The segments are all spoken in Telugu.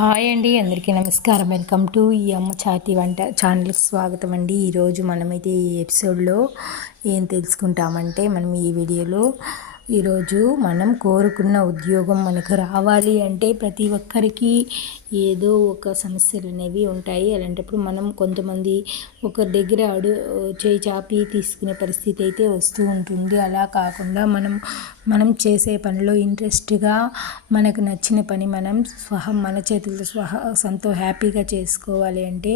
హాయ్ అండి, అందరికీ నమస్కారం. వెల్కమ్ టు ఈ అమ్మ చాతి వంట ఛానల్కి స్వాగతం అండి. ఈరోజు మనమైతే ఈ ఎపిసోడ్లో ఏం తెలుసుకుంటామంటే, మనం ఈ వీడియోలో ఈరోజు మనం కోరుకున్న ఉద్యోగం మనకు రావాలి అంటే ప్రతి ఒక్కరికి ఏదో ఒక సమస్యలు అనేవి ఉంటాయి. అలాంటప్పుడు మనం కొంతమంది ఒకరి దగ్గర చేయి చాపి తీసుకునే పరిస్థితి అయితే వస్తూ ఉంటుంది. అలా కాకుండా మనం చేసే పనిలో ఇంట్రెస్ట్గా మనకు నచ్చిన పని మనం మన చేతులతో సొంత హ్యాపీగా చేసుకోవాలి అంటే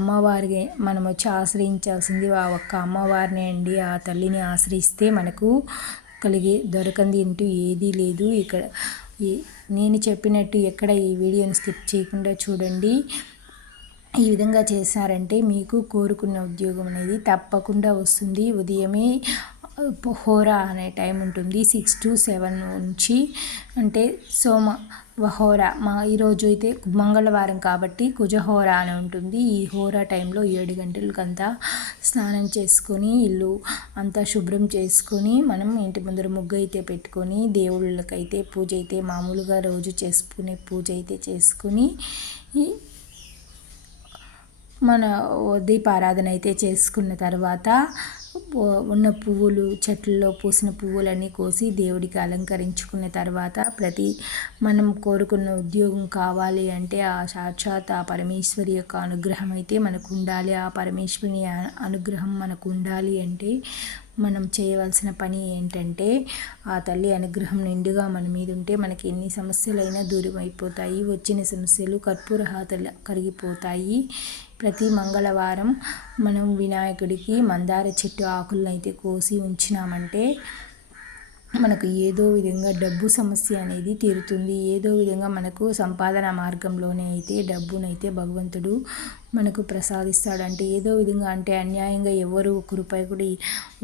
అమ్మవారికి మనం వచ్చి ఆశ్రయించాల్సింది ఆ ఒక్క అమ్మవారిని అండి. ఆ తల్లిని ఆశ్రయిస్తే మనకు దొరకంది అంటూ ఏదీ లేదు. ఇక్కడ నేను చెప్పినట్టు ఎక్కడ ఈ వీడియోని స్కిప్ చేయకుండా చూడండి. ఈ విధంగా చేశారంటే మీకు కోరుకున్న ఉద్యోగం అనేది తప్పకుండా వస్తుంది. ఉదయమే హోరా అనే టైం ఉంటుంది, 6 to 7 నుంచి. అంటే హోరా ఈరోజు అయితే మంగళవారం కాబట్టి కుజహోరా అని ఉంటుంది. ఈ హోరా టైంలో 7 గంటలకంతా స్నానం చేసుకొని ఇల్లు అంతా శుభ్రం చేసుకొని మనం ఇంటి ముందర ముగ్గు అయితే పెట్టుకొని దేవుళ్ళకైతే పూజ అయితే మామూలుగా రోజు చేసుకునే పూజ అయితే చేసుకొని మన దీపారాధన అయితే చేసుకున్న తర్వాత ఉన్న పువ్వులు చెట్లలో పూసిన పువ్వులన్నీ కోసి దేవుడికి అలంకరించుకున్న తర్వాత మనం కోరుకున్న ఉద్యోగం కావాలి అంటే ఆ సాక్షాత్ ఆ పరమేశ్వరి యొక్క అనుగ్రహం అయితే మనకు ఉండాలి. ఆ పరమేశ్వరి అనుగ్రహం మనకు ఉండాలి అంటే మనం చేయవలసిన పని ఏంటంటే ఆ తల్లి అనుగ్రహం నిండుగా మన మీద ఉంటే మనకి ఎన్ని సమస్యలైనా దూరం అయిపోతాయి. వచ్చిన సమస్యలు కర్పూరహాతలు కరిగిపోతాయి. ప్రతి మంగళవారం మనం వినాయకుడికి మందార చెట్టు ఆకులను అయితే కోసి ఉంచినామంటే మనకు ఏదో విధంగా డబ్బు సమస్య అనేది తీరుతుంది. ఏదో విధంగా మనకు సంపాదన మార్గంలోనే అయితే డబ్బునైతే భగవంతుడు మనకు ప్రసాదిస్తాడు. అంటే ఏదో విధంగా అంటే అన్యాయంగా ఎవరు ఒక రూపాయి కూడా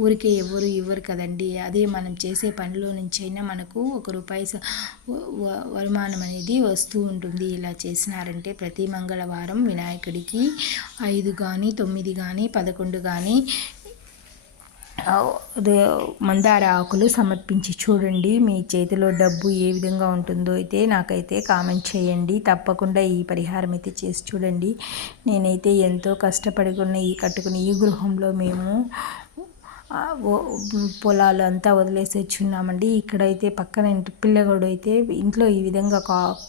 ఊరికే ఎవరు ఇవ్వరు కదండి. అదే మనం చేసే పనిలో నుంచి అయినా మనకు ₹1 వరమానం అనేది వస్తూ ఉంటుంది. ఇలా చేసినారంటే ప్రతి మంగళవారం వినాయకుడికి 5 కానీ 9 కానీ 11 కానీ మందార ఆకులు సమర్పించి చూడండి. మీ చేతిలో డబ్బు ఏ విధంగా ఉంటుందో అయితే నాకైతే కామెంట్ చేయండి. తప్పకుండా ఈ పరిహారం అయితే చేసి చూడండి. నేనైతే ఎంతో కష్టపడుకున్న కట్టుకున్న ఈ గృహంలో మేము పొలాలు అంతా వదిలేసి వచ్చున్నామండి. ఇక్కడైతే పక్కన ఇంటి పిల్లగాడు అయితే ఇంట్లో ఈ విధంగా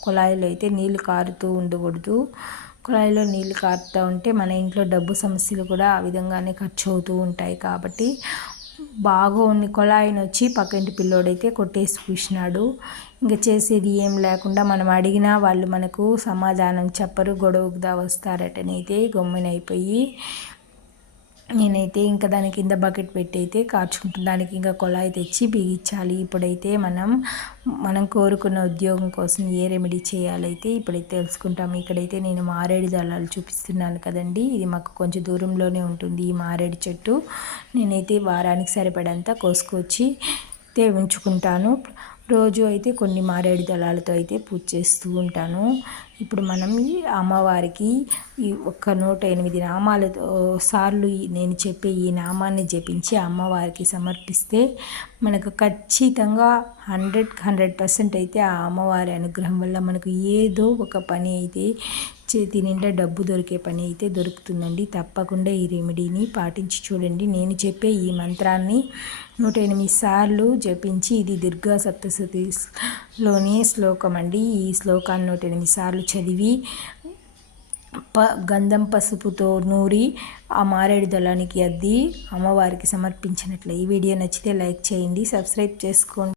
కుళాయిలో అయితే నీళ్లు కారుతూ ఉండకూడదు. కుళాయిలో నీళ్ళు కారుతూ ఉంటే మన ఇంట్లో డబ్బు సమస్యలు కూడా ఆ విధంగానే ఖర్చు అవుతూ ఉంటాయి. కాబట్టి బాగా ఉన్న కుళాయిని వచ్చి పక్కింటి పిల్లోడైతే కొట్టేసి పూసినాడు. ఇంకా చేసేది ఏం లేకుండా మనం అడిగినా వాళ్ళు మనకు సమాధానం చెప్పరు, గొడవకుదా వస్తారటనైతే గమ్మునైపోయి నేనైతే ఇంకా దాని కింద బకెట్ పెట్టి అయితే కార్చుకుంటాను. దానికి ఇంకా కుళాయి తెచ్చి బిగించాలి. ఇప్పుడైతే మనం కోరుకున్న ఉద్యోగం కోసం ఏ రెమెడీ చేయాలైతే ఇప్పుడైతే తెలుసుకుంటాము. ఇక్కడైతే నేను మారేడు దళాలు చూపిస్తున్నాను కదండి. ఇది మాకు కొంచెం దూరంలోనే ఉంటుంది ఈ మారేడు చెట్టు. నేనైతే వారానికి సరిపడంతా కోసుకొచ్చి అయితే ఉంచుకుంటాను. రోజు అయితే కొన్ని మారేడు దళాలతో అయితే పూజ చేస్తూ ఉంటాను. ఇప్పుడు మనం ఈ అమ్మవారికి ఈ 108 నామాలతో సార్లు నేను చెప్పే ఈ నామాన్ని జపించి అమ్మవారికి సమర్పిస్తే మనకు ఖచ్చితంగా 100% అయితే ఆ అమ్మవారి అనుగ్రహం వల్ల మనకు ఏదో ఒక పని అయితే చేతి నిండా డబ్బు దొరికే పని అయితే దొరుకుతుందండి. తప్పకుండా ఈ రెమెడీని పాటించి చూడండి. నేను చెప్పే ఈ మంత్రాన్ని 108 సార్లు జపించి, ఇది దుర్గా సప్తశతిలోని శ్లోకం అండి. ఈ శ్లోకాన్ని 108 సార్లు చదివి గంధం పసుపుతో నూరి ఆ మారేడు దళానికి అద్ది అమ్మవారికి సమర్పించినట్లే. ఈ వీడియో నచ్చితే లైక్ చేయండి, సబ్స్క్రైబ్ చేసుకోండి.